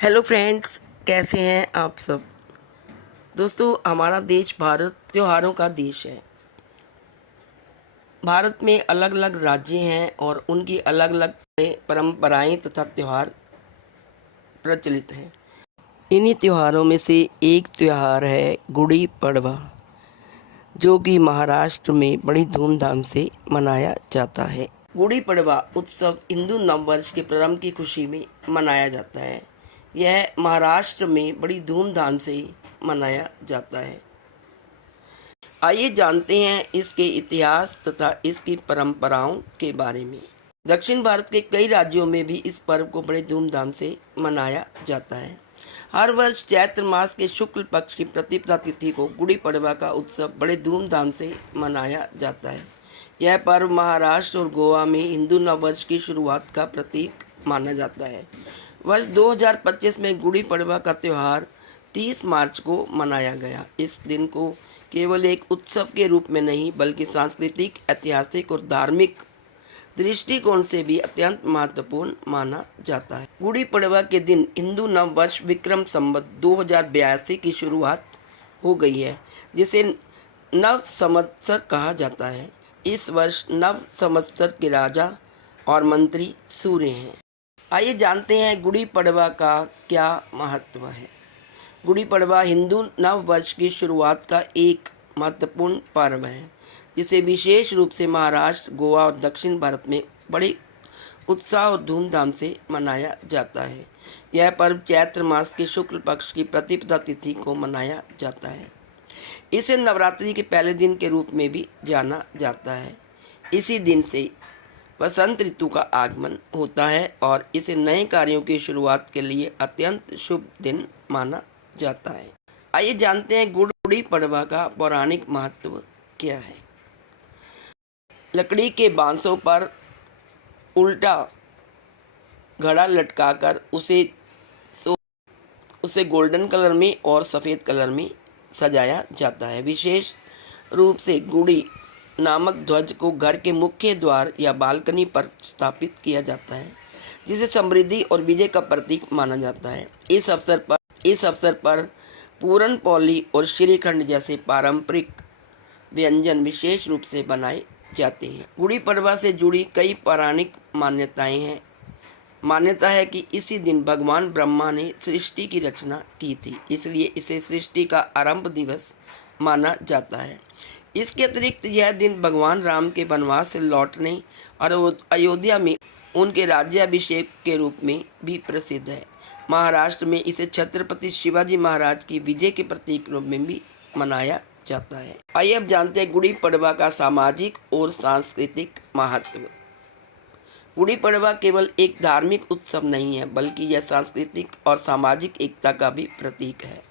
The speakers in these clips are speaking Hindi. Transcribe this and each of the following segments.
हेलो फ्रेंड्स, कैसे हैं आप सब। दोस्तों, हमारा देश भारत त्योहारों का देश है। भारत में अलग अलग राज्य हैं और उनकी अलग अलग परंपराएं तथा त्यौहार प्रचलित हैं। इन्हीं त्योहारों में से एक त्यौहार है गुड़ी पड़वा, जो कि महाराष्ट्र में बड़ी धूमधाम से मनाया जाता है। गुड़ी पड़वा उत्सव हिंदू नववर्ष के प्रारंभ की खुशी में मनाया जाता है। यह महाराष्ट्र में बड़ी धूमधाम से मनाया जाता है। आइए जानते हैं इसके इतिहास तथा इसकी परंपराओं के बारे में। दक्षिण भारत के कई राज्यों में भी इस पर्व को बड़े धूमधाम से मनाया जाता है। हर वर्ष चैत्र मास के शुक्ल पक्ष की प्रतिपदा तिथि को गुड़ी पड़वा का उत्सव बड़े धूमधाम से मनाया जाता है। यह पर्व महाराष्ट्र और गोवा में हिंदू नववर्ष की शुरुआत का प्रतीक माना जाता है। वर्ष 2025 में गुड़ी पड़वा का त्यौहार 30 मार्च को मनाया गया। इस दिन को केवल एक उत्सव के रूप में नहीं बल्कि सांस्कृतिक, ऐतिहासिक और धार्मिक दृष्टिकोण से भी अत्यंत महत्वपूर्ण माना जाता है। गुड़ी पड़वा के दिन हिंदू नव वर्ष विक्रम संवत 2082 की शुरुआत हो गई है, जिसे नव संवत्सर कहा जाता है। इस वर्ष नव संवत्सर के राजा और मंत्री सूर्य हैं। आइए जानते हैं गुड़ी पड़वा का क्या महत्व है। गुड़ी पड़वा हिंदू नव वर्ष की शुरुआत का एक महत्वपूर्ण पर्व है, जिसे विशेष रूप से महाराष्ट्र, गोवा और दक्षिण भारत में बड़े उत्साह और धूमधाम से मनाया जाता है। यह पर्व चैत्र मास के शुक्ल पक्ष की प्रतिपदा तिथि को मनाया जाता है। इसे नवरात्रि के पहले दिन के रूप में भी जाना जाता है। इसी दिन से वसंत ऋतु का आगमन होता है और इसे नए कार्यों की शुरुआत के लिए अत्यंत शुभ दिन माना जाता है। आइए जानते हैं गुड़ी पड़वा का पौराणिक महत्व क्या है। लकड़ी के बांसों पर उल्टा घड़ा लटकाकर उसे गोल्डन कलर में और सफ़ेद कलर में सजाया जाता है। विशेष रूप से गुड़ी नामक ध्वज को घर के मुख्य द्वार या बालकनी पर स्थापित किया जाता है, जिसे समृद्धि और विजय का प्रतीक माना जाता है। इस अवसर पर पूरन पोली और श्रीखंड जैसे पारंपरिक व्यंजन विशेष रूप से बनाए जाते हैं। गुड़ी पड़वा से जुड़ी कई पौराणिक मान्यताएं हैं। मान्यता है कि इसी दिन भगवान ब्रह्मा ने सृष्टि की रचना की थी, इसलिए इसे सृष्टि का आरंभ दिवस माना जाता है। इसके अतिरिक्त यह दिन भगवान राम के वनवास से लौटने और अयोध्या में उनके राज्याभिषेक के रूप में भी प्रसिद्ध है। महाराष्ट्र में इसे छत्रपति शिवाजी महाराज की विजय के प्रतीक रूप में भी मनाया जाता है। आइए अब जानते हैं गुड़ी पड़वा का सामाजिक और सांस्कृतिक महत्व। गुड़ी पड़वा केवल एक धार्मिक उत्सव नहीं है, बल्कि यह सांस्कृतिक और सामाजिक एकता का भी प्रतीक है।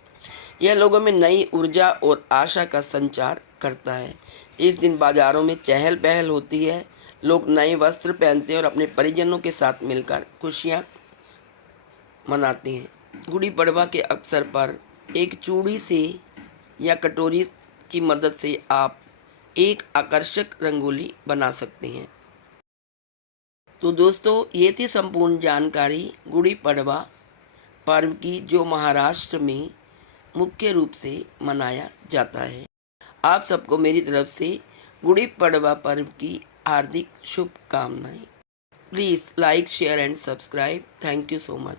यह लोगों में नई ऊर्जा और आशा का संचार करता है। इस दिन बाजारों में चहल पहल होती है, लोग नए वस्त्र पहनते हैं और अपने परिजनों के साथ मिलकर खुशियाँ मनाते हैं। गुड़ी पड़वा के अवसर पर एक चूड़ी से या कटोरी की मदद से आप एक आकर्षक रंगोली बना सकते हैं। तो दोस्तों, ये थी संपूर्ण जानकारी गुड़ी पड़वा पर्व की, जो महाराष्ट्र में मुख्य रूप से मनाया जाता है। आप सबको मेरी तरफ से गुड़ी पड़वा पर्व की हार्दिक शुभकामनाएं। Please like, share and subscribe. Thank you so much.